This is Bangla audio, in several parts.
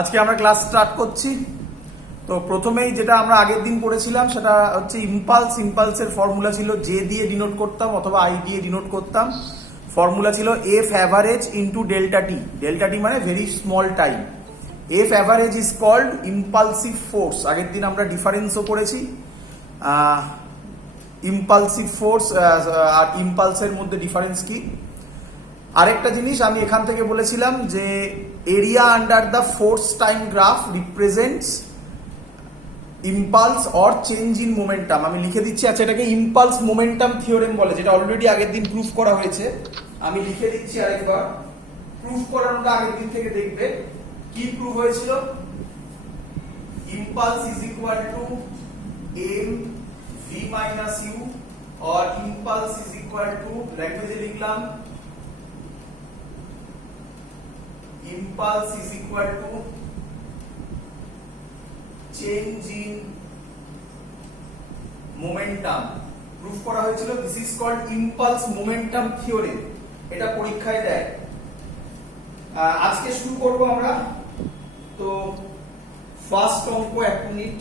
আজকে আমরা ক্লাস স্টার্ট করছি। তো প্রথমেই যেটা আমরা আগের দিন পড়েছিলাম সেটা হচ্ছে ইম্পালসের ফর্মুলা ছিল জে দিয়ে ডিনোট করতাম অথবা আই দিয়ে ডিনোট করতাম। ফর্মুলা ছিল F average into delta T মানে very small time. F average is called impulsive force. আগের দিন আমরা ডিফারেন্সও করেছি ইম্পালসিভ ফোর্স আর ইম্পালসের মধ্যে ডিফারেন্স কি। আরেকটা জিনিস আমি এখান থেকে বলেছিলাম যে area under the force time graph represents impulse or change in momentum. আমি লিখে দিচ্ছি। আচ্ছা, এটাকে ইম্পালস মোমেন্টাম থিওরেম বলে, যেটা অলরেডি আগের দিন প্রুফ করা হয়েছে। আমি লিখে দিচ্ছি আরেকবার। প্রুফ করানোটা আগের দিন থেকে দেখবে। কি প্রুফ হয়েছিল? Impulse is equal to m v minus u or impulse is equal to, ল্যাঙ্গুয়েজে লিখলাম impulse is equal to change in momentum। Proof করা হয়েছিল। This is called impulse momentum theorem. এটা পরীক্ষায় দেয়। আজকে শুরু করব আমরা। তো ফার্স্ট অঙ্ক 1 মিনিট।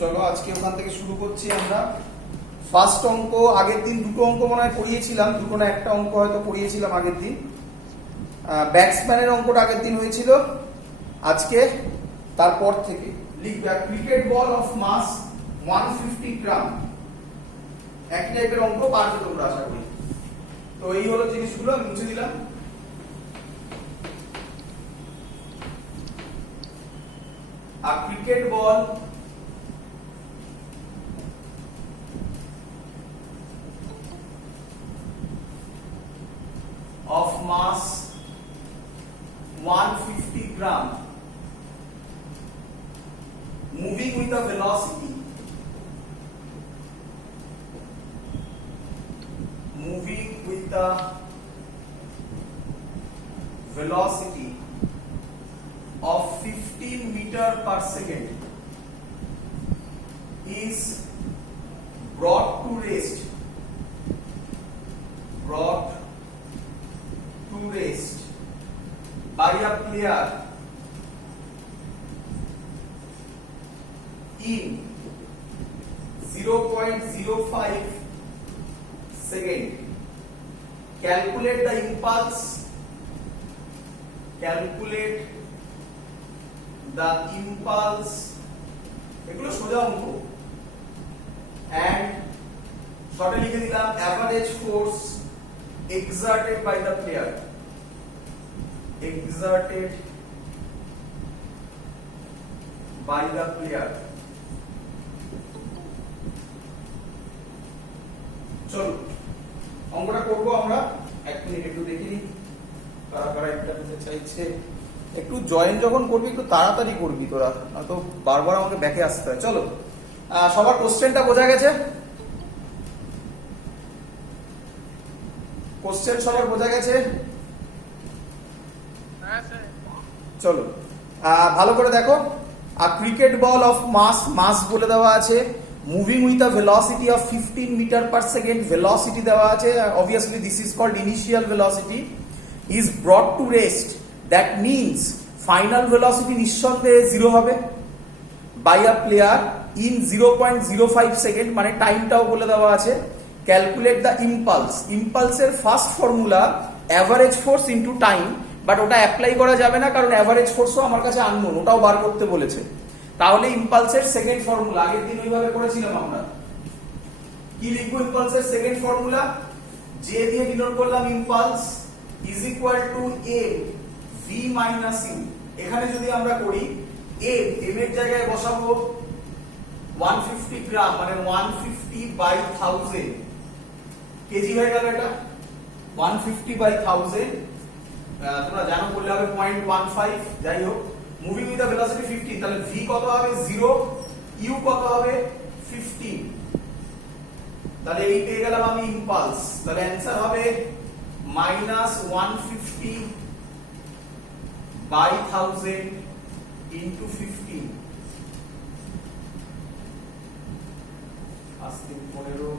চলো আজকে ওখান থেকে শুরু করছি আমরা। ফার্স্ট অঙ্ক, আগের দিন দুটো অঙ্ক মনে হয় পড়িয়েছিলাম, দুটো না একটা অঙ্ক হয়তো পড়িয়েছিলাম আগের দিন। ব্যাটসম্যানের অঙ্কটা আগের দিন হয়েছিল। আজকে তারপর থেকে লিখবে ক্রিকেট বল অফ মাস 150 গ্রাম। একই টাইপের অঙ্ক পারবে তোমরা আশা করি। তো এই হলো জিনিসগুলো, আমি মুছে দিলাম। আর cricket ball of mass 150 gram moving with a velocity of 15 meter per second is brought to rest by a player in 0.05 second. Calculate the impulse এগুলো সোজা অঙ্ক। and শর্টে লিখে দিলাম average force exerted by the player চলো অঙ্কটা করবো আমরা। 1 মিনিট একটু দেখি কারা কারা একটা দিতে চাইছে। একটু জয়েন যখন করবি একটু তাড়াতাড়ি করবি তোরা, না তো বারবার আমাকে ব্যাকে আসতে হয়। চলো, সবার কোশ্চেনটা বোঝা গেছে? কোশ্চেন সবার বোঝা গেছে? চলো ভালো করে দেখো। আর ক্রিকেট বল অফ মাস বলে দেওয়া আছে, moving with a velocity of 15 metre per second. Velocity দেওয়া আছে, obviously this is called initial velocity. Is brought to rest, that means final velocity নিঃসন্দেহে 0 হবে। By a player in 0.05 second, মানে টাইমটাও বলে দেওয়া আছে। ক্যালকুলেট দ্য ইম্পালসের first formula average force into time, but ওটা অ্যাপ্লাই করা যাবে না কারণ অ্যাভারেজ ফোর্সও আমার কাছে আননোন, ওটাও বার করতে বলেছে। তাহলে ইম্পালসের সেকেন্ড ফর্মুলা আগের দিন ওইভাবে করেছিলাম আমরা। কি লিখবো ইম্পালসের সেকেন্ড ফর্মুলা? জে দিয়ে ডিনোট করলাম impulse is equal to a v minus u. এখানে যদি আমরা করি এম এর জায়গায় বসাবো 150 গ্রাম, মানে 150 বাই 1000 কেজি হয়ে গেল। এটা 150 বাই 1000 তোমরা জানো বললে হবে 0.15। যাই হোক, মুভিং উইথ দ্য ভেলোসিটি 15, তাহলে ভি কত হবে 0, ইউ কত হবে 15। তাহলে এই পেয়ে গেলাম আমি ইম্পালস। তাহলে অ্যানসার হবে -150 by 1000 into 15 আস্তে 15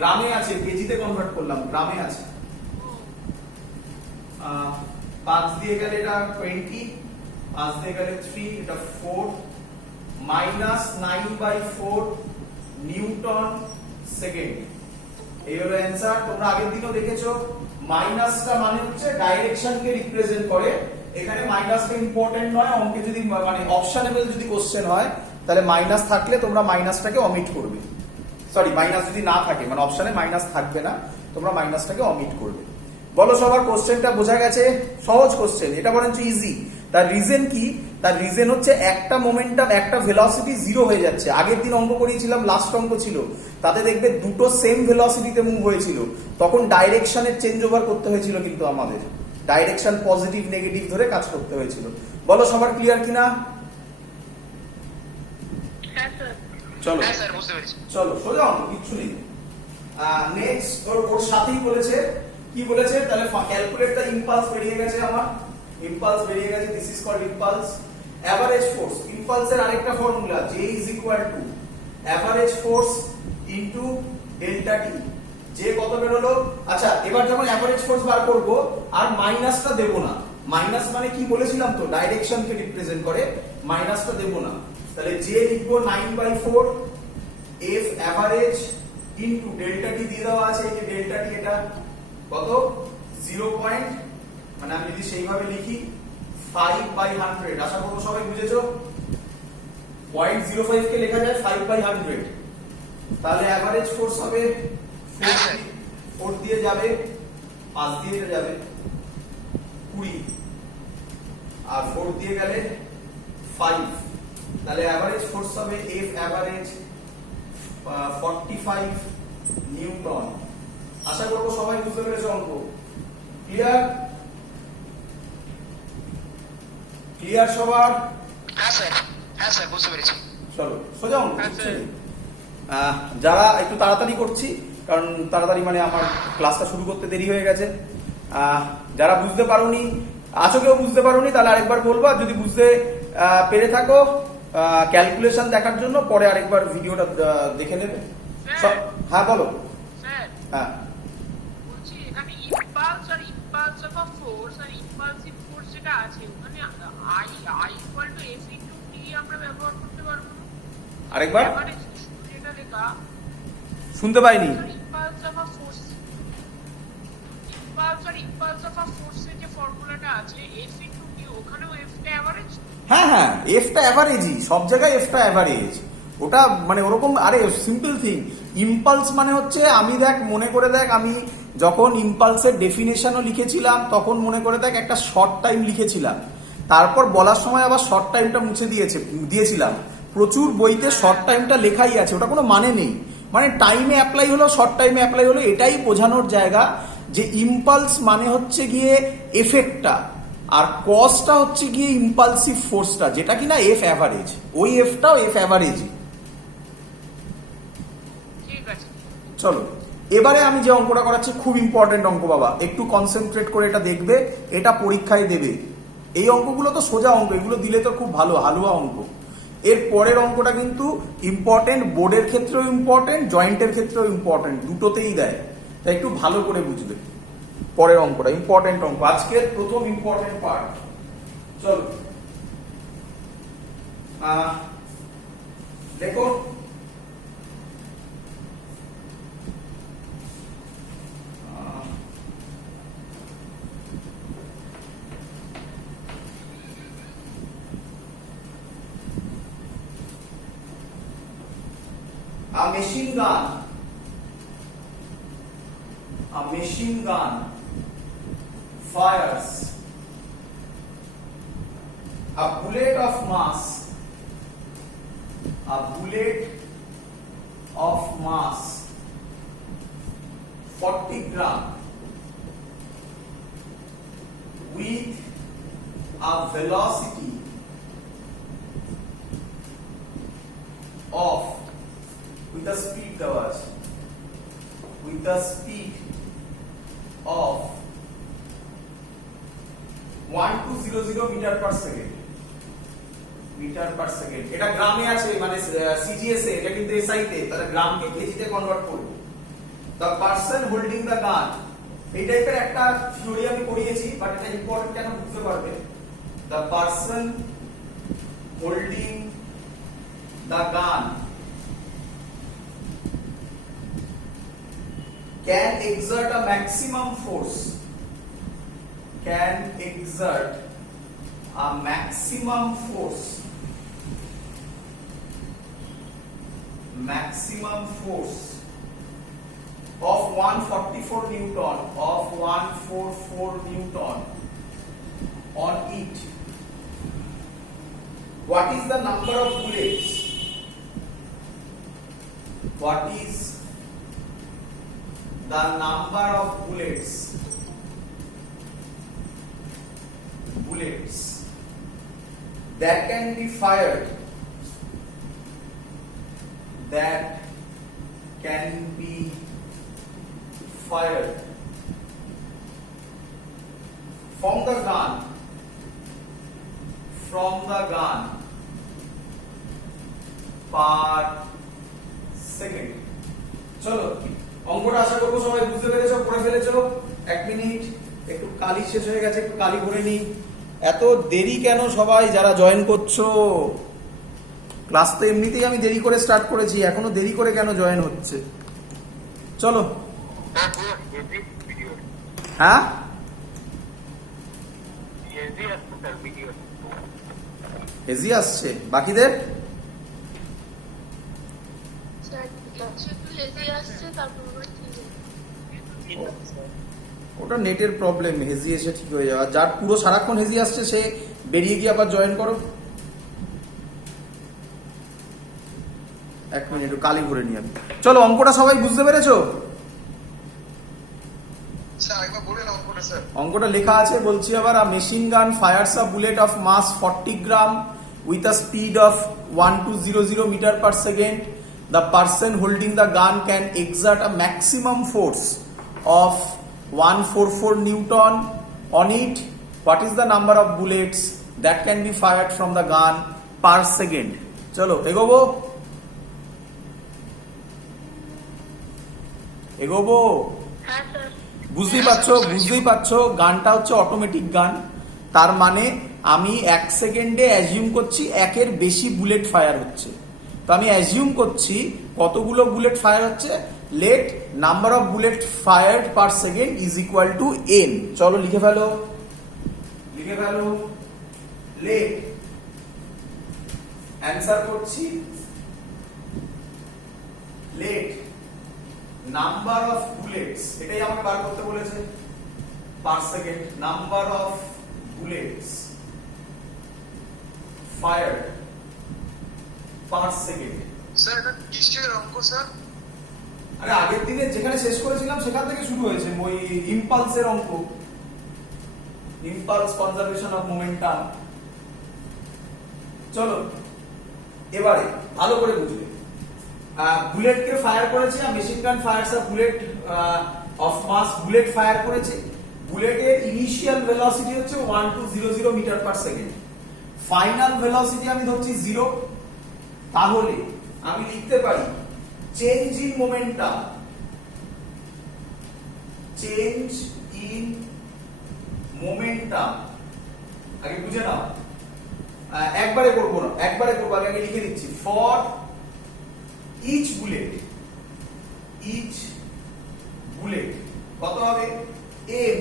গ্রামে আছে, কেজিতে কনভার্ট করলাম, গ্রামে আছে। 5 দিয়ে গেলে এটা 20, 5 দিয়ে গেলে 3, এটা 4 মাইনাস 9/4 নিউটন সেকেন্ড। এই হলো অ্যান্সার। তোমরা আগের দিনও দেখেছো মাইনাসটা মানে হচ্ছে ডাইরেকশনকে রিপ্রেজেন্ট করে। এখানে মাইনাসটা ইম্পর্টেন্ট নয়, অঙ্কে যদি মানে অপশনেবল যদি কোশ্চেন হয় তাহলে মাইনাস থাকলে তোমরা মাইনাসটাকে অমিট করবে। সরি, মাইনাস যদি না থাকে মানে অপশনে মাইনাস থাকবে না, তোমরা মাইনাসটাকে অমিট করবে। বলো সবার কোশ্চেনটা বোঝা গেছে? সহজ কোশ্চেন, এটা বরঞ্চ ইজি। তার রিজন কি? তার রিজন হচ্ছে একটা মোমেন্টাম, একটা ভেলোসিটি জিরো হয়ে যাচ্ছে। আগের দিন অঙ্ক করিয়েছিলাম, লাস্ট অঙ্ক ছিল, তাতে দেখবে দুটো সেম ভেলোসিটিতে মুভ হয়েছিল, তখন ডাইরেকশনের চেঞ্জ ওভার করতে হয়েছিল, কিন্তু আমাদের ডাইরেকশন পজিটিভ নেগেটিভ ধরে কাজ করতে হয়েছিল। বলো সবার ক্লিয়ার কিনা? চলো চলো সোজা অঙ্ক, কিচ্ছু নেই। নেক্সট ওর সাথেই বলেছে, কি বলেছে তাহলে, ক্যালকুলেট দ্য ইম্পালস বেরিয়ে গেছে আমার, ইম্পালস বেরিয়ে গেছে, this is called impulse. Average force, ইম্পালসের আরেকটা formula J is equal to average force into delta T. যে কত বের হলো? আচ্ছা, এবার যখন এভারেজ ফোর্স বার করব আর মাইনাসটা দেব না, মাইনাস মানে কি বলেছিলাম তো ডাইরেকশনকে রিপ্রেজেন্ট করে, মাইনাসটা দেব না। তাহলে J লিখবো 9/4 F এভারেজ ইনটু ডেল্টা টি দিয়ে দেওয়া আছে, এই যে ডেল্টা টি এটা কত 0 পয়েন্ট, মানে আমি যদি সেইভাবে লিখি 5/100। আশা করব সবাই বুঝেছো, 0.05 কে লেখা যায় 5/100। তাহলে এভারেজ ফোর্স হবে 4 দিয়ে যাবে, 5 দিয়ে যাবে 20, আর 4 দিয়ে গেলে 5, তাহলে এভারেজ ফোর্স হবে F এভারেজ 45 নিউটন। আশা করব সবাই বুঝতে পেরেছো অঙ্ক। ক্লিয়ার? ক্লিয়ার সবার? হ্যাঁ স্যার বুঝতে পেরেছি। চলো সোজা অঙ্ক। যারা একটু তাড়াতাড়ি করছি, কারণ তাড়াতাড়ি মানে আমার ক্লাসটা শুরু করতে দেরি হয়ে গেছে। যারা বুঝতে পারোনি, আছো কেউ বুঝতে পারোনি, তাহলে আরেকবার বলবা। যদি বুঝতে পেরে থাকো, ক্যালকুলেশন দেখার জন্য পরে আরেকবার ভিডিওটা দেখে নেবে। হ্যাঁ বলো। হ্যাঁ, বলছি এখানে ইম্পালস আর ইম্পালস অফ ফোর্স আর ইম্পালসিভ ফোর্স যেটা আছে ওখানে I equal to F into T আমরা ব্যবহার করতে পারবো না? আরেকবার মানে যেটা লেখা শুনতে পাইনি। ইম্পালস অফ ফোর্স, ইম্পালস আর ইম্পালস অফ ফোর্সের যে ফর্মুলাটা আছে F ইনটু T, ওখানেও F টা এভারেজ। হ্যাঁ হ্যাঁ, এফটা অ্যাভারেজই, সব জায়গায় এফটা অ্যাভারেজ। ওটা মানে ওরকম, আরে সিম্পল থিং। ইম্পালস মানে হচ্ছে, আমি দেখ মনে করে দেখ, আমি যখন ইম্পালসের ডেফিনেশনও লিখেছিলাম তখন মনে করে দেখ একটা শর্ট টাইম লিখেছিলাম, তারপর বলার সময় আবার শর্ট টাইমটা মুছে দিয়েছিলাম। প্রচুর বইতে শর্ট টাইমটা লেখাই আছে, ওটা কোনো মানে নেই। মানে টাইমে অ্যাপ্লাই হলো, শর্ট টাইমে অ্যাপ্লাই হলো, এটাই বোঝানোর জায়গা যে ইম্পালস মানে হচ্ছে গিয়ে এফেক্টটা, আর কজটা হচ্ছে গিয়ে ইম্পালসিভ ফোর্সটা, যেটা কিনা এফ অ্যাভারেজ, ওই এফটাও এফ অ্যাভারেজই। ঠিক আছে, চলো এবারে আমি যে অঙ্কটা করাচ্ছি খুব ইম্পর্টেন্ট অঙ্ক বাবা, একটু কনসেন্ট্রেট করে এটা দেখবে, এটা পরীক্ষায় দেবে। এই অঙ্কগুলো তো সোজা অঙ্ক, এগুলো দিলে তো খুব ভালো হালুয়া অঙ্ক। এর পরের অঙ্কটা কিন্তু ইম্পর্টেন্ট, বোর্ডের ক্ষেত্রেও ইম্পর্টেন্ট, জয়েন্টের ক্ষেত্রেও ইম্পর্টেন্ট, দুটোতেই দেয়, তাই একটু ভালো করে বুঝবে। পরের অঙ্কটা ইম্পর্টেন্ট অঙ্ক, আজকের প্রথম ইম্পর্টেন্ট পার্ট। চলো দেখো, a machine gun fires a bullet of mass 40 gram with a velocity of, with the speed দেওয়া আছে, with the speed of 1200 metre per second, metre per second. এটা গ্রামে আছে, মানে সিজিএস এ, এটা কিন্তু এসআই তে, তাহলে গ্রামকে কেজিতে কনভার্ট করব। The person holding the gun, এই টাইপের একটা থিওরি আমি করিয়েছি, বাট এটা ইম্পর্টেন্ট কেন বুঝতে পারবে। The person holding the gun can exert a maximum force, can exert a maximum force of 144 Newton, of 144 Newton on it. What is the number of bullets? What is the number of bullets that can be fired, from the gun per second? চলো অঙ্কটা আশা করবো সবাই বুঝতে পেরেছো, পড়ে ফেলেছো। 1 মিনিট, একটু কালি শেষ হয়ে গেছে, একটু কালি ভরে নি। এত দেরি কেন সবাই যারা জয়েন করছো? ক্লাস তো এমনিতেই আমি দেরি করে স্টার্ট করেছি, এখনো দেরি করে কেন জয়েন হচ্ছে? চলো। হ্যাঁ, হেজি আসছে বাকিদের? ওটা নেটের প্রবলেম, হেজি এসে ঠিক হয়ে যাওয়া। যার পুরো সারাক্ষণ হেজি আসছে সে বেরিয়ে গিয়ে আবার জয়েন করো। 1 মিনিট, কালি ভরে নিয়ে আমি। চলো, অঙ্কটা সবাই বুঝতে পেরেছো? অঙ্কটা লেখা আছে, বলছি আবার। Machine gun fires a bullet of mass 40 gram with a speed of 1200 meter per second. The person holding the gun can exert a maximum force of 144 Newton on it. What is the number of bullets that can be fired from the gun per second? চলো এগোবো। বুঝতেই পারছো গানটা হচ্ছে অটোমেটিক গান। তার মানে আমি 1 সেকেন্ডে অ্যাজিউম করছি 1-এর বেশি বুলেট ফায়ার হচ্ছে। তো আমি অ্যাজিউম করছি কতগুলো বুলেট ফায়ার হচ্ছে, let number of bullet fired per second is equal to n। চলো লিখে ফেলো। লেট অ্যান্সার করছি, লেট নাম্বার অফ বুলেটস, এটাই আমাকে বার করতে বলেছে, per second. Number of bullets fired per second। Sir এটা কিসের অঙ্ক স্যার? আরে আগের দিনে যেখানে শেষ করেছিলাম সেখান থেকে শুরু হয়েছে, ওই ইম্পালসের অঙ্ক, ইম্পালস কনজারভেশন অফ মোমেন্টাম। চলো এবারে ভালো করে বুঝবে। বুলেটকে ফায়ার করেছে, machine gun fires a bullet of mass, bullet fire করেছে। বুলেটের ইনিশিয়াল ভেলোসিটি হচ্ছে 1200 metre per second. Final velocity আমি ধরছি 0। তাহলে আমি লিখতে পারি চেঞ্জ ইন মোমেন্টাম, আগে বুঝে নাও, একবারে করবো না, আগে লিখে দিচ্ছি। ফর ইচ বুলেট কত হবে? m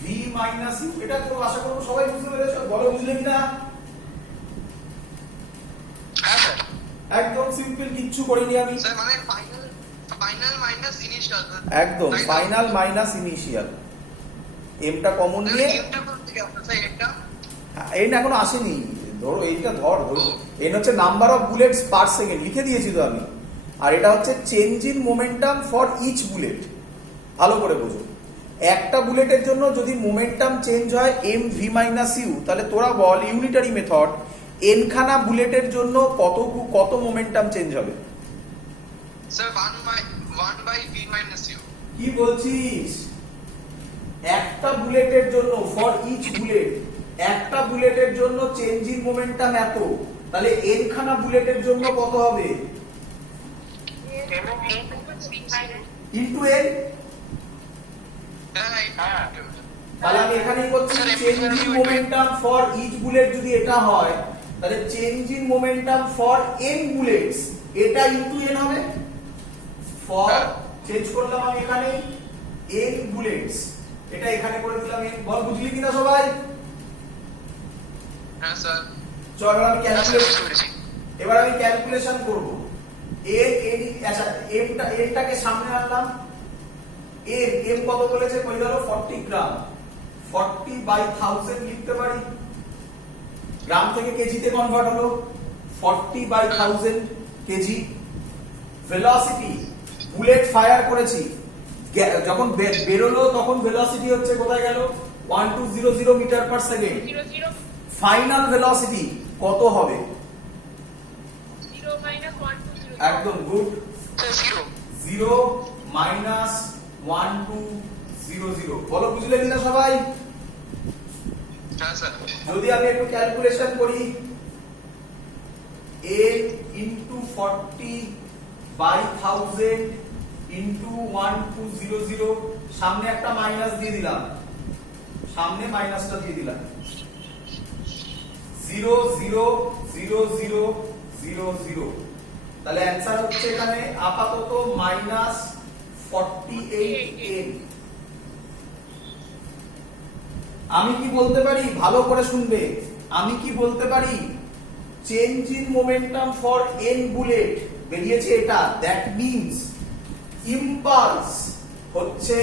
v minus u। এটা তো আশা করবো সবাই বুঝতে পেরেছো। বলো বুঝলে কিনা? একদম সিম্পল, কিচ্ছু করিনি আমি। স্যার মানে ফাইনাল মাইনাস ইনিশিয়াল। একদম ফাইনাল মাইনাস ইনিশিয়াল। এমটা কমন নিয়ে, এমটা কোন থেকে আসছে স্যার? এটা এন এখনো আসেনি, ধরো এইটা ধর। এন হচ্ছে number of bullets per second, লিখে দিয়েছি তো আমি। আর এটা হচ্ছে change in momentum for each bullet. ভালো করে বোঝো, একটা বুলেটের জন্য যদি মোমেন্টাম চেঞ্জ হয় এম ভি মাইনাস ইউ, তাহলে তোরা বল ইউনিটারি মেথড এন খানা বুলেটের জন্য কত মোমেন্টাম চেঞ্জ হবে? Sir 1 v minus u. কি বলছিস? একটা বুলেটের জন্য, ফর ইচ বুলেট, একটা বুলেটের জন্য চেঞ্জ ইন মোমেন্টাম এত, তাহলে এন খানা বুলেটের জন্য কত হবে? Into n. হ্যাঁ তাহলে আমি এখানেই করছি Sir, change in MPW momentum for each bullet যদি এটা হয় তাহলে change in momentum for n bullets এটা ইনটু এন হবে। ফর হ্যাঁ। চেঞ্জ করলাম আমি এখানে এন বুলেটস, এটা এখানে করে দিলাম এন। বল বুঝলি কিনা সবাই? হ্যাঁ স্যার। চল এবার আমি হ্যাঁ স্যার, ক্যালকুলেট বুঝতে পেরেছি। এবার আমি ক্যালকুলেশন করব। আচ্ছা এমটাকে সামনে আনলাম। এম কত বলেছে? কই গেল? 40 গ্রাম। 40 বাই 1000 লিখতে পারি। গ্রাম থেকে কেজিতে কনভার্ট হলো। 40 by 1000 K G. Velocity, bullet fire করেছি, যখন বেরোলো তখন ভেলোসিটি হচ্ছে কোথায় গেল? 1200 metre per second. 0 final velocity কত হবে? 0 minus 1 2 0 একদম গুড। স্যার 0। 0 মাইনাস 1 2 0 0। বলো বুঝলে কিনা সবাই? হ্যাঁ স্যার। যদি আমি একটু ক্যালকুলেশন করি, a ইনটু 40 বাই 1000 ইনটু 1200, সামনে একটা মাইনাস দিয়ে দিলাম, সামনে মাইনাসটা দিয়ে দিলাম। 0 0 0 0 0 0। তাহলে অ্যান্সার হচ্ছে এখানে আপাতত মাইনাস 48 n। আমি কি বলতে পারি? ভালো করে শুনবে। আমি কি বলতে পারি? Change in momentum for N bullet বেরিয়েছে এটা। দ্যাট মিন্স ইম্পালস হচ্ছে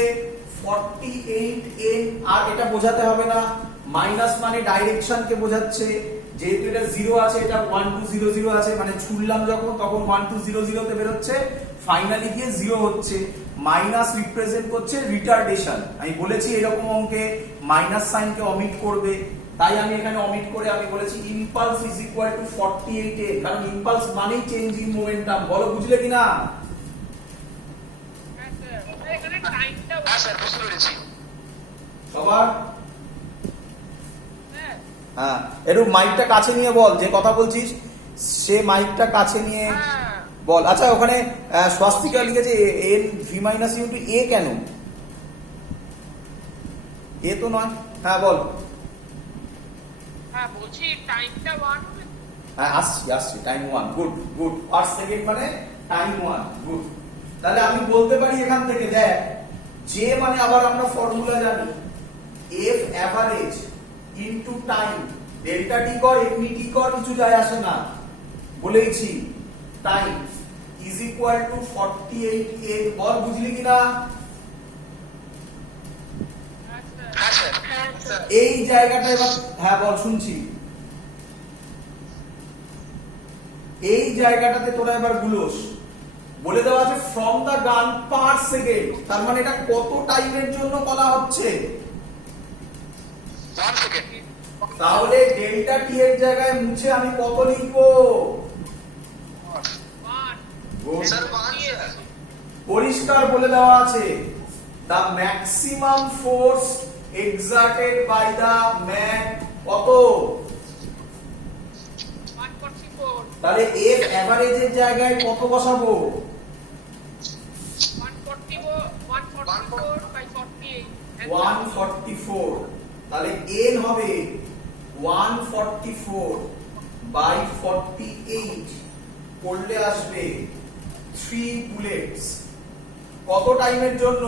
48 n। আর এটা বোঝাতে হবে না, মাইনাস মানে ডাইরেকশনকে বোঝাচ্ছে। যেহেতু এটা 0 আছে, এটা 1200 আছে, মানে ছুড়লাম যখন তখন 1200 তে বেরোচ্ছে, ফাইনালি গিয়ে 0 হচ্ছে। মাইনাস রিপ্রেজেন্ট করছে রিটার্ডেশন। আমি বলেছি এরকম অঙ্কে মাইনাস সাইনকে অমিট করবে, তাই আমি এখানে অমিট করে আমি বলেছি ইম্পালস ইজ ইকুয়াল টু 48 এ, কারণ ইম্পালস মানেই চেঞ্জ ইন মোমেন্টাম। বলো বুঝলে কিনা? হ্যাঁ স্যার, এখানে টাইমটা হ্যাঁ স্যার, বুঝতে পেরেছি। সবার? হ্যাঁ হ্যাঁ, একটু মাইকটা কাছে নিয়ে বল, যে কথা বলছিস সে মাইকটা কাছে নিয়ে হ্যাঁ বল। আচ্ছা ওখানে স্বস্তিকা লিখেছে এন ভি মাইনাস ইন্টু এ, কেন? এ তো নয়। হ্যাঁ বল। হ্যাঁ বলছি টাইমটা 1 হবে। হ্যাঁ আসছি টাইম 1। Good good. পার সেকেন্ড মানে টাইম 1। গুড। তাহলে আমি বলতে পারি এখান থেকে, দেখ যে মানে আবার আমরা ফর্মুলা জানি, F average into time. Delta T কর এমনি টি কর কিছু যায় আসে না, বলেইছি। Time is equal to 48 N. বল বুঝলি কিনা? হ্যাঁ স্যার। হ্যাঁ স্যার। হ্যাঁ স্যার। এই জায়গাটা এবার হ্যাঁ বল, শুনছি। এই জায়গাটাতে তোরা এবার গুলোস। বলে দেওয়া আছে ফ্রম দা গান পার সেকেন্ড, তার মানে এটা কত টাইমের জন্য বলা হচ্ছে? 1 সেকেন্ড। তাহলে ডেল্টা টি এর জায়গায় মুছে আমি কত লিখবো? 1 Good. Sir 1 sir. পরিষ্কার বলে দেওয়া আছে the maximum force exerted by the man কত? 144 তাহলে এফ অ্যাভারেজের জায়গায় কত বসাবো? 144 by 48 144। তাহলে এন হবে 144 বাই 48, করলে আসবে 3 বুলেটস। কত টাইমের জন্য?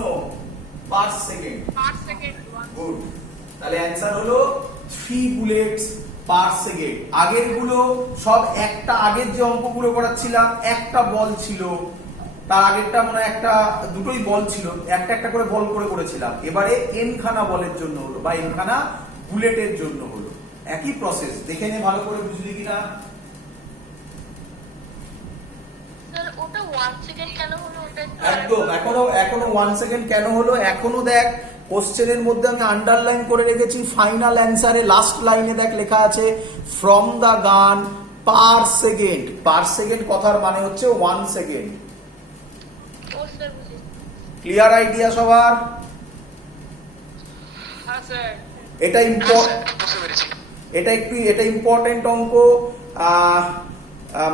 Per second. Per second 1 good. তাহলে অ্যান্সার হলো 3 বুলেটস পার সেকেন্ড। আগের গুলো সব একটা, আগের যে অঙ্কগুলো করাচ্ছিলাম একটা বল ছিল, তার আগেরটা মনে হয় একটা দুটোই বল ছিল, একটা একটা করে বল করে করেছিলাম। এবারে এন খানা বলের জন্য হলো বা এন খানা বুলেটের জন্য হলো। একই প্রসেস, দেখে নে ভালো করে বুঝলি কিনা। স্যার ওটা 1 সেকেন্ড কেন হলো ওটা একটু একদম। এখনো 1 সেকেন্ড কেন হলো? এখনো দেখ কোশ্চেনের মধ্যে আমি আন্ডারলাইন করে রেখেছি, ফাইনাল অ্যান্সারে লাস্ট লাইনে দেখ লেখা আছে ফ্রম দা গান পার সেকেন্ড। পার সেকেন্ড কথার মানে হচ্ছে 1 সেকেন্ড। ও স্যার বুঝেছি। ক্লিয়ার আইডিয়া সবার? হ্যাঁ স্যার। এটা হ্যাঁ স্যার, বুঝতে পেরেছি। এটা ইম্পর্টেন্ট অঙ্ক।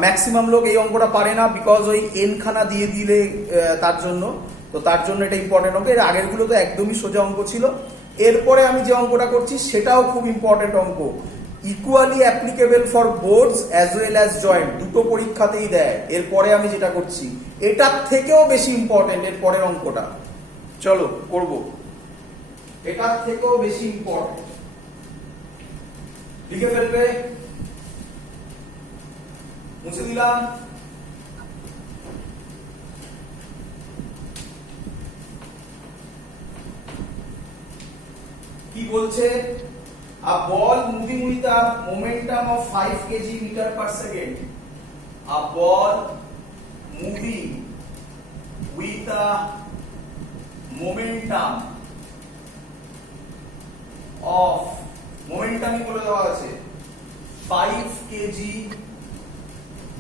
ম্যাক্সিমাম লোক এই অঙ্কটা পারে না, বিকজ ওই এন খানা দিয়ে দিলে তার জন্য। তো তো তার জন্য এটা ইম্পর্টেন্ট অঙ্ক। এর আগেরগুলো তো একদমই সোজা অঙ্ক ছিল। এরপরে আমি যে অঙ্কটা করছি সেটাও খুব ইম্পর্টেন্ট অঙ্ক, equally applicable for boards as well as joint, দুটো পরীক্ষাতেই দেয়। এরপরে আমি যেটা করছি এটার থেকেও বেশি ইম্পর্টেন্ট এর পরের অঙ্কটা, চলো করব। এটার থেকেও বেশি ইম্পর্টেন্ট, লিখে ফেলবে, মুছে দিলাম। কি বলছে? A ball moving with a momentum of 5 kg meter per second. A ball moving with a momentum of momentum বলে দেওয়া আছে 5 kg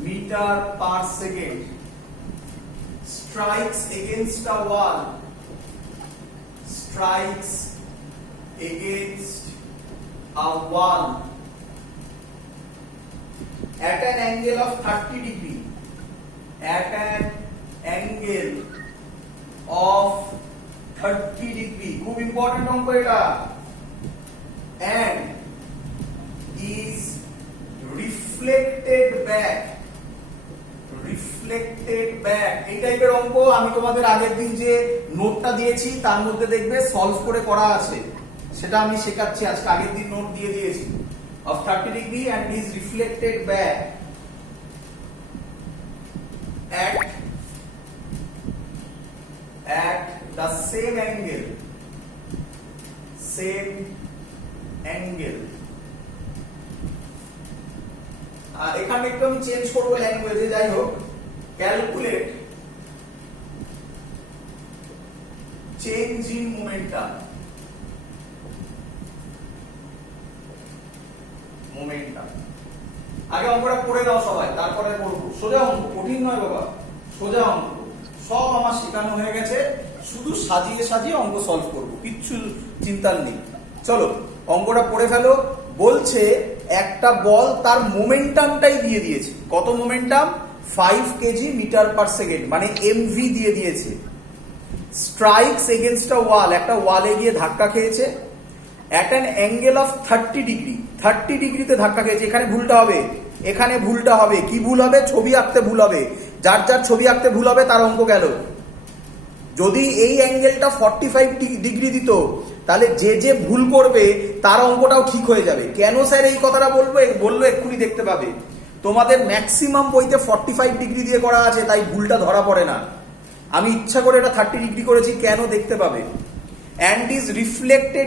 meter per second strikes against a wall, strikes against a wall at an angle of 30 degree, at an angle of 30 degree, খুব ইম্পর্টেন্ট অঙ্ক এটা, and is reflected back, reflected back। এই টাইপের অঙ্ক আমি তোমাদের আগের দিন যে নোটটা দিয়েছি তার মধ্যে দেখবে সলভ করে করা আছে, সেটা আমি শেখাচ্ছি আজকে। আগের দিন নোট দিয়ে দিয়েছি, of 30 degree and is reflected back at the same angle, same angle। এখানে একটু আমি চেঞ্জ করবো ল্যাঙ্গুয়েজে, যাই হোক, calculate change in momentum, momentum. আগে অঙ্কটা করে দাও সবাই, তারপরে করবো। সোজা অঙ্ক, কঠিন নয় বাবা, সোজা অঙ্ক। সব আমার শেখানো হয়ে গেছে, শুধু সাজিয়ে সাজিয়ে অঙ্ক সলভ করব, কিচ্ছু চিন্তার নেই। চলো অঙ্কটা পড়ে ফেলো। বলছে একটা বল তার মোমেন্টামটাই দিয়ে দিয়েছে, কত মোমেন্টাম? 5 কেজি মিটার পার সেকেন্ড, মানে এমভি দিয়ে দিয়েছে। স্ট্রাইকস এগেনস্ট আ ওয়াল, একটা ওয়ালে গিয়ে ধাক্কা খেয়েছে। At an angle of 30 degree, 30 ডিগ্রিতে ধাক্কা খেয়েছে। এখানে ভুলটা হবে, এখানে ভুলটা হবে। কি ভুল হবে? ছবি আঁকতে ভুল হবে। যার যার ছবি আঁকতে ভুল হবে তার অঙ্ক গেল। যদি এই অ্যাঙ্গেলটা 45 ডিগ্রি দিত, তাহলে যে যে ভুল করবে তার অঙ্কটাও ঠিক হয়ে যাবে। কেন স্যার এই কথাটা বললো এক্ষুনি দেখতে পাবে। তোমাদের ম্যাক্সিমাম বইতে 45 ডিগ্রি দিয়ে করা আছে, তাই ভুলটা ধরা পড়ে না। আমি ইচ্ছা করে এটা 30 ডিগ্রি করেছি, কেন দেখতে পাবে। And is reflected